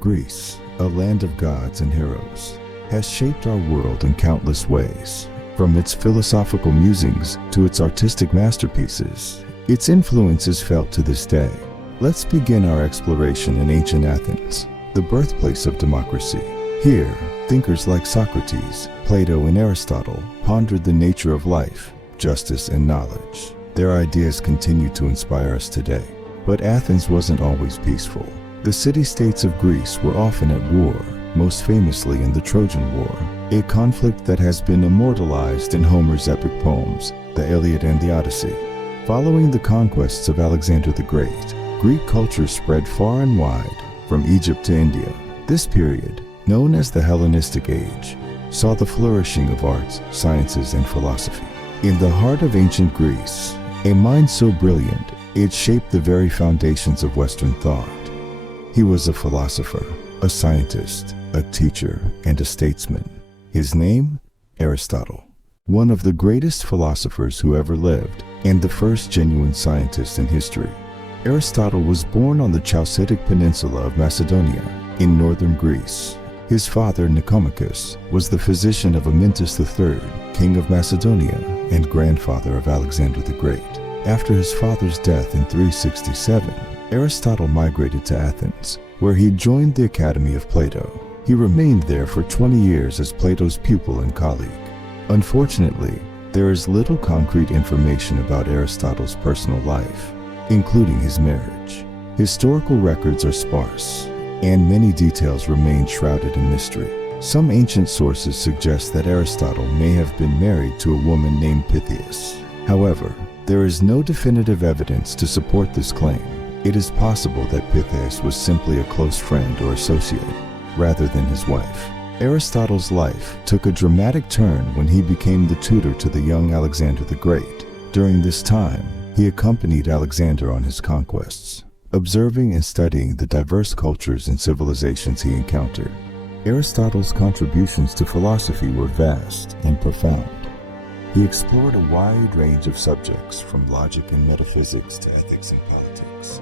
Greece, a land of gods and heroes, has shaped our world in countless ways. From its philosophical musings to its artistic masterpieces, its influence is felt to this day. Let's begin our exploration in ancient Athens, the birthplace of democracy. Here, thinkers like Socrates, Plato, and Aristotle pondered the nature of life, justice, and knowledge. Their ideas continue to inspire us today. But Athens wasn't always peaceful. The city-states of Greece were often at war, most famously in the Trojan War, a conflict that has been immortalized in Homer's epic poems, the Iliad and the Odyssey. Following the conquests of Alexander the Great, Greek culture spread far and wide, from Egypt to India. This period, known as the Hellenistic Age, saw the flourishing of arts, sciences, and philosophy. In the heart of ancient Greece, a mind so brilliant, it shaped the very foundations of Western thought. He was a philosopher, a scientist, a teacher, and a statesman. His name? Aristotle. One of the greatest philosophers who ever lived, and the first genuine scientist in history. Aristotle was born on the Chalcidic Peninsula of Macedonia, in northern Greece. His father, Nicomachus, was the physician of Amyntas III, king of Macedonia, and grandfather of Alexander the Great. After his father's death in 367, Aristotle migrated to Athens, where he joined the Academy of Plato. He remained there for 20 years as Plato's pupil and colleague. Unfortunately, there is little concrete information about Aristotle's personal life, including his marriage. Historical records are sparse, and many details remain shrouded in mystery. Some ancient sources suggest that Aristotle may have been married to a woman named Pythias. However, there is no definitive evidence to support this claim. It is possible that Pythias was simply a close friend or associate, rather than his wife. Aristotle's life took a dramatic turn when he became the tutor to the young Alexander the Great. During this time, he accompanied Alexander on his conquests, observing and studying the diverse cultures and civilizations he encountered. Aristotle's contributions to philosophy were vast and profound. He explored a wide range of subjects, from logic and metaphysics to ethics and politics.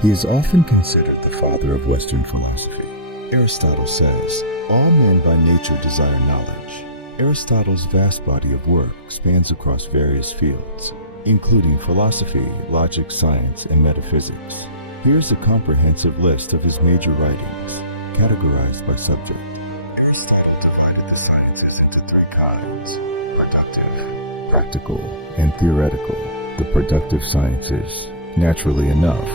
He is often considered the father of Western philosophy. Aristotle says, "All men by nature desire knowledge." Aristotle's vast body of work spans across various fields, including philosophy, logic, science, and metaphysics. Here's a comprehensive list of his major writings, categorized by subject. Aristotle divided the sciences into three kinds: productive, practical, and theoretical. The productive sciences, naturally enough,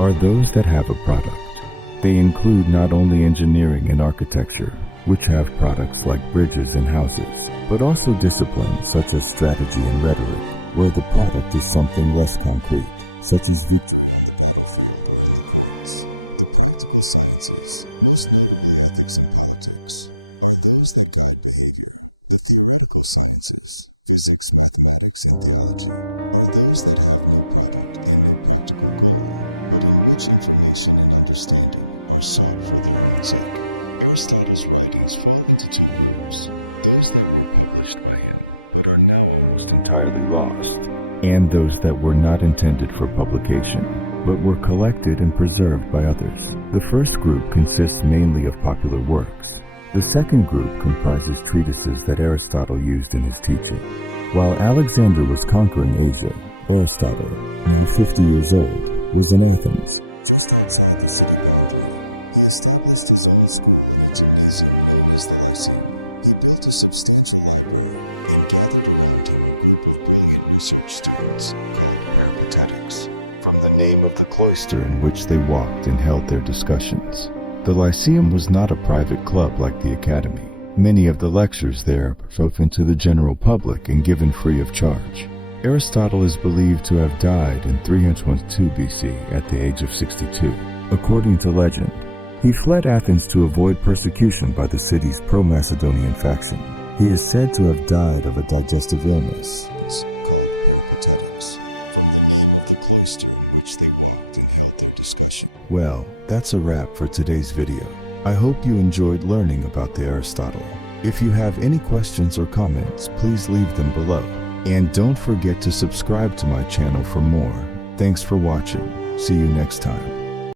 are those that have a product. They include not only engineering and architecture, which have products like bridges and houses, but also disciplines such as strategy and rhetoric, where the product is something less concrete, such as victory. Aristotle's writings fall into two groups: those that were published by him but are now almost entirely lost, and those that were not intended for publication, but were collected and preserved by others. The first group consists mainly of popular works. The second group comprises treatises that Aristotle used in his teaching. While Alexander was conquering Asia, Aristotle, now 50 years old, was in Athens. Just outside the city boundary, he established his own school and gymnasium known as the Lyceum. He built a substantial library and gathered around him a group of brilliant research students called peripatetics, from the name of the cloister in which they walked and held their discussions. The Lyceum was not a private club like the Academy. Many of the lectures there were open to the general public and given free of charge. Aristotle is believed to have died in 322 BC at the age of 62. According to legend, he fled Athens to avoid persecution by the city's pro-Macedonian faction. He is said to have died of a digestive illness. Well, that's a wrap for today's video. I hope you enjoyed learning about the Aristotle. If you have any questions or comments, please leave them below. And don't forget to subscribe to my channel for more. Thanks for watching. See you next time.